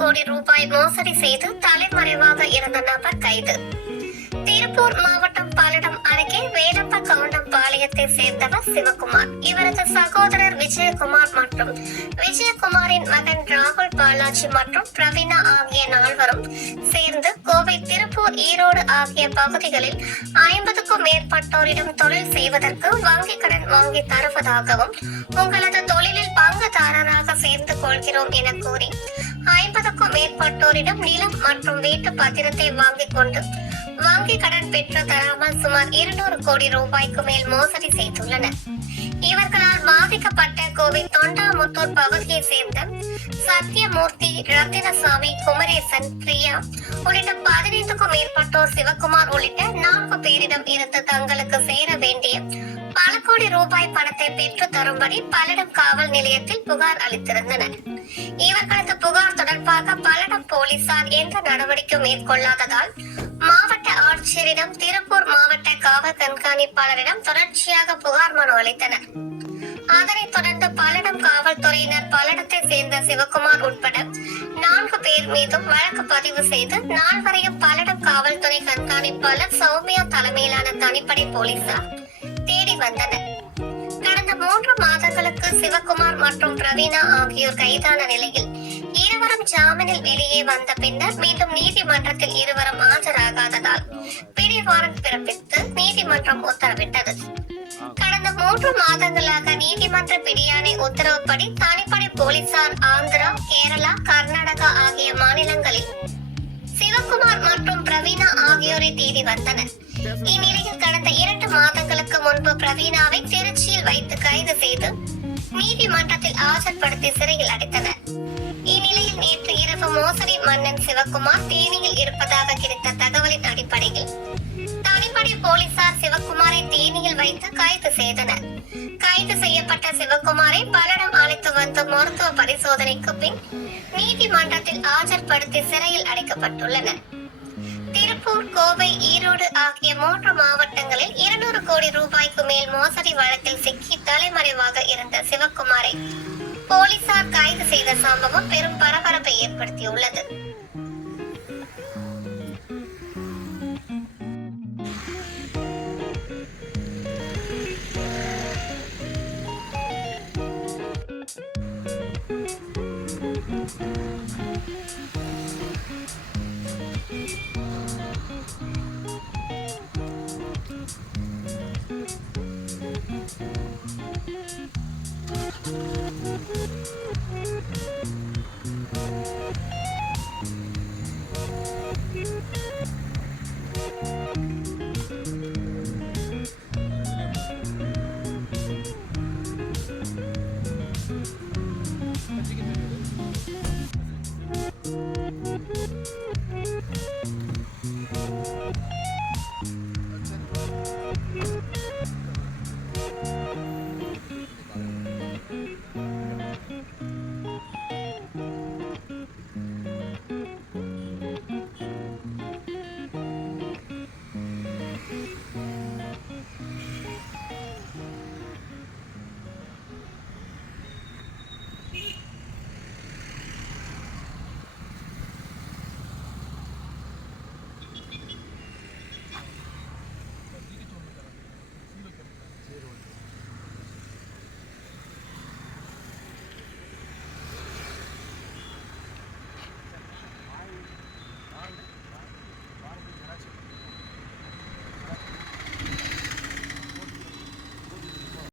கோடி ரூபாய் மோசடி செய்து தலைமறைவாக இருந்த நபர் கைது. திருப்பூர் மாவட்டம் பல்லடம் அருகே வேலப்ப கவுண்டம் பாளையத்தை சேர்ந்தவர் சிவகுமார். இவரது சகோதரர் விஜயகுமார் மற்றும் விஜயகுமாரின் மகன் ராகுல் பாலாஜி மற்றும் பிரவீனா ஆகிய நால்வரும் சேர்ந்து கோவை, திருப்பூர், ஈரோடு ஆகிய பகுதிகளில் 50க்கும் மேற்பட்டோரிடம் தொழில் செய்வதற்கு வங்கி கடன் வாங்கி தருவதாகவும், உங்களது தொழிலில் பங்குதாரராக சேர்ந்து கொள்கிறோம் என கூறி 50க்கும் மேற்பட்டோரிடம் நிலம் மற்றும் வீட்டு பத்திரத்தை வாங்கிக் கொண்டு வங்கி கடன் பெற்று தராமல் சுமார் 200 கோடி ரூபாய்க்கு மேல் மோசடி செய்துள்ளனர். இவர்களால் பாதிக்கப்பட்ட கோவை தொண்டாமுத்தூர் பகுதியை சேர்ந்த சத்யமூர்த்தி, ரத்தினசாமி, குமரேசன், பிரியா உள்ளிட்ட 15க்கும் மேற்பட்டோர் சிவகுமார் உள்ளிட்ட 4 பேரிடம் இருந்து தங்களுக்கு சேர வேண்டிய பல கோடி ரூபாய் பணத்தை பெற்று தரும்படி பல்லடம் காவல் நிலையத்தில் புகார் அளித்திருந்தனர். இவர்களது புகார் தொடர்பாக பல்லடம் போலீசார் எந்த நடவடிக்கை மேற்கொள்ளாததால் மாவட்ட ஆட்சியரிடம், திருப்பூர் மாவட்ட காவல் கண்காணிப்பாளரிடம் தொடர்ச்சியாக புகார் மனு அளித்தனர். அதனைத் தொடர்ந்து பல்லடம் காவல்துறையினர் பல்லடத்தை சேர்ந்த சிவகுமார் உட்பட 4 பேர் மீதும் வழக்கு பதிவு செய்து 4வரையும் பல்லடம் காவல்துறை கண்காணிப்பாளர் சௌமியா தலைமையிலான தனிப்படை போலீசார் தேடி வந்தனர். கடந்த 3 மாதங்களுக்கு சிவகுமார் மற்றும் பிரவீனா ஆகியோர் கைதான நிலையில் இருவரும் ஜாமீனில் வெளியே வந்த பின்னர் மீண்டும் நீதிமன்றத்தில் இருவரும் ஆஜராகாததால் பிடி வாரண்ட் பிறப்பித்து நீதிமன்றம் உத்தரவிட்டது. கடந்த 3 மாதங்களாக நீதிமன்ற பிடியாணை உத்தரவுப்படி தனிப்படை போலீசார் ஆந்திரா, கேரளா, கர்நாடகா ஆகிய மாநிலங்களில் சிவகுமார் மற்றும் பிரவீனா ஆகியோரை தேடி வந்தனர். இந்நிலையில் கடந்த 2 மாதங்களுக்கு முன்பு பிரவீனாவை திருச்சியில் வைத்து கைது செய்து நீதிமன்றத்தில் ஆஜர்படுத்தி சிறையில் அடைத்தனர். இந்நிலையில் நேற்று இரவு மோசடி மன்னன் சிவகுமார் தேனியில் இருப்பதாக கிடைத்த தகவலின் அடிப்படையில் தனிப்படை போலீசார் சிவகுமாரை தேனியில் வைத்து கைது செய்தனர். கைது செய்யப்பட்ட சிவகுமாரை பல்லடம் அழைத்து வந்து மருத்துவ பரிசோதனைக்கு பின் நீதிமன்றத்தில் ஆஜர்படுத்தி சிறையில் அடைக்கப்பட்டுள்ளனர். திருப்பூர், கோவை, ஈரோடு ஆகிய 3 மாவட்டங்களில் 200 கோடி ரூபாய்க்கு மேல் மோசடி வழக்கில் சிக்கி தலைமறைவாக இருந்த சிவகுமாரை போலீசார் கைது செய்த சம்பவம் பெரும் பரபரப்பை ஏற்படுத்தியுள்ளது.